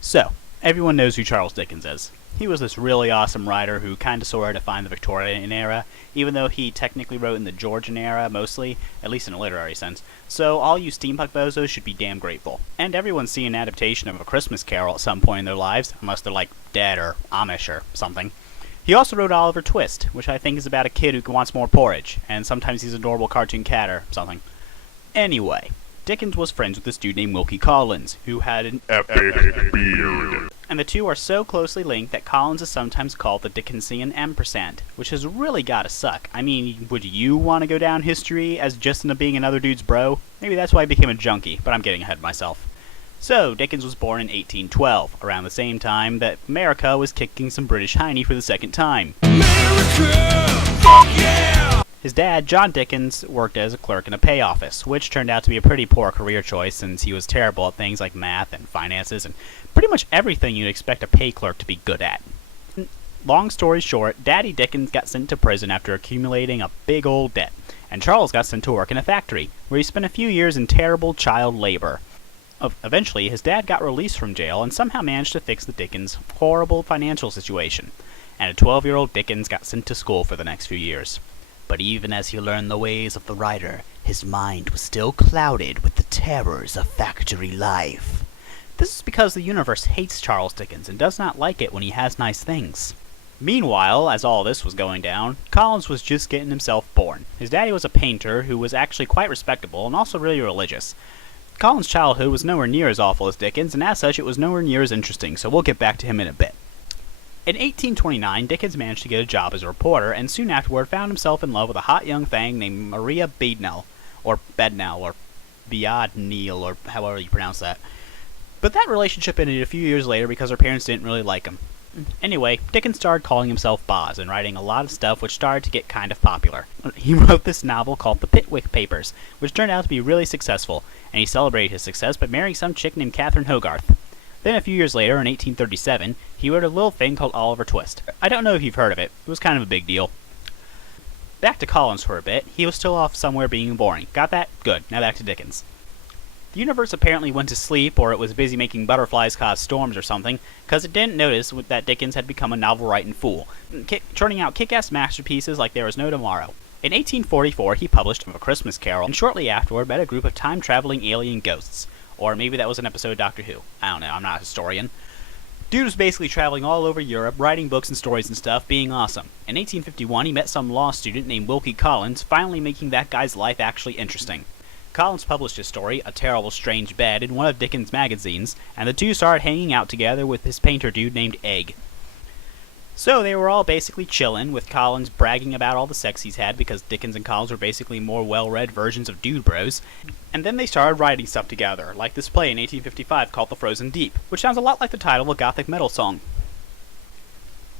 So, everyone knows who Charles Dickens is. He was this really awesome writer who kinda sorta defined the Victorian era, even though he technically wrote in the Georgian era mostly, at least in a literary sense. So all you steampunk bozos should be damn grateful. And everyone's seen an adaptation of A Christmas Carol at some point in their lives, unless they're like dead or Amish or something. He also wrote Oliver Twist, which I think is about a kid who wants more porridge, and sometimes he's an adorable cartoon cat or something. Anyway, Dickens was friends with this dude named Wilkie Collins, who had an epic beard. And the two are so closely linked that Collins is sometimes called the Dickensian ampersand, which has really gotta suck. I mean, would you want to go down history as just being another dude's bro? Maybe that's why he became a junkie, but I'm getting ahead of myself. So, Dickens was born in 1812, around the same time that America was kicking some British hiney for the second time. America! Fuck yeah! His dad, John Dickens, worked as a clerk in a pay office, which turned out to be a pretty poor career choice since he was terrible at things like math and finances and pretty much everything you'd expect a pay clerk to be good at. Long story short, Daddy Dickens got sent to prison after accumulating a big old debt, and Charles got sent to work in a factory, where he spent a few years in terrible child labor. Eventually, his dad got released from jail and somehow managed to fix the Dickens' horrible financial situation, and a 12-year-old Dickens got sent to school for the next few years. But even as he learned the ways of the writer, his mind was still clouded with the terrors of factory life. This is because the universe hates Charles Dickens and does not like it when he has nice things. Meanwhile, as all this was going down, Collins was just getting himself born. His daddy was a painter who was actually quite respectable and also really religious. Collins' childhood was nowhere near as awful as Dickens, and as such it was nowhere near as interesting, so we'll get back to him in a bit. In 1829, Dickens managed to get a job as a reporter, and soon afterward found himself in love with a hot young thing named Maria Bednall, or Biadneel, or however you pronounce that. But that relationship ended a few years later because her parents didn't really like him. Anyway, Dickens started calling himself Boz and writing a lot of stuff which started to get kind of popular. He wrote this novel called The Pickwick Papers, which turned out to be really successful, and he celebrated his success by marrying some chick named Catherine Hogarth. Then a few years later, in 1837, he wrote a little thing called Oliver Twist. I don't know if you've heard of it. It was kind of a big deal. Back to Collins for a bit. He was still off somewhere being boring. Got that? Good. Now back to Dickens. The universe apparently went to sleep, or it was busy making butterflies cause storms or something, because it didn't notice that Dickens had become a novel-writing fool, churning out kick-ass masterpieces like there was no tomorrow. In 1844, he published A Christmas Carol, and shortly afterward met a group of time-traveling alien ghosts. Or maybe that was an episode of Doctor Who. I don't know, I'm not a historian. Dude was basically traveling all over Europe, writing books and stories and stuff, being awesome. In 1851, he met some law student named Wilkie Collins, finally making that guy's life actually interesting. Collins published his story, A Terrible Strange Bed, in one of Dickens' magazines, and the two started hanging out together with this painter dude named Egg. So they were all basically chillin', with Collins bragging about all the sex he's had because Dickens and Collins were basically more well-read versions of dude bros. And then they started writing stuff together, like this play in 1855 called The Frozen Deep, which sounds a lot like the title of a gothic metal song.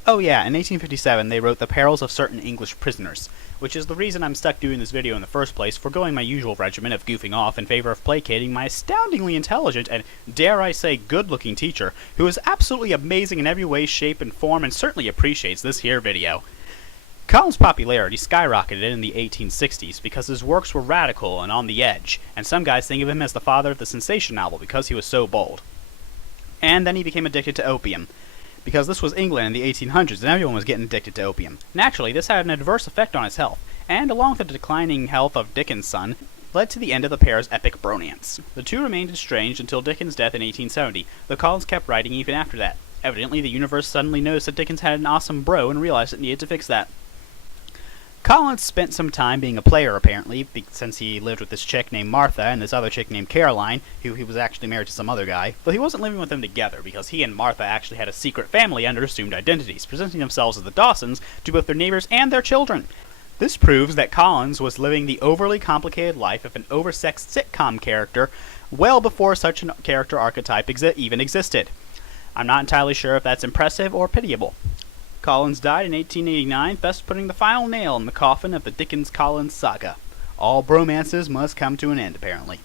Oh yeah, in 1857 they wrote The Perils of Certain English Prisoners, which is the reason I'm stuck doing this video in the first place, foregoing my usual regimen of goofing off in favor of placating my astoundingly intelligent and, dare I say, good-looking teacher, who is absolutely amazing in every way, shape, and form, and certainly appreciates this here video. Collins' popularity skyrocketed in the 1860s because his works were radical and on the edge, and some guys think of him as the father of the sensation novel because he was so bold. And then he became addicted to opium, because this was England in the 1800s and everyone was getting addicted to opium. Naturally, this had an adverse effect on his health, and along with the declining health of Dickens' son, led to the end of the pair's epic bromance. The two remained estranged until Dickens' death in 1870, though Collins kept writing even after that. Evidently, the universe suddenly noticed that Dickens had an awesome bro and realized it needed to fix that. Collins spent some time being a player, apparently, since he lived with this chick named Martha and this other chick named Caroline, who he was actually married to some other guy, but he wasn't living with them together because he and Martha actually had a secret family under assumed identities, presenting themselves as the Dawsons to both their neighbors and their children. This proves that Collins was living the overly complicated life of an oversexed sitcom character well before such a character archetype even existed. I'm not entirely sure if that's impressive or pitiable. Collins died in 1889, thus putting the final nail in the coffin of the Dickens-Collins saga. All bromances must come to an end, apparently.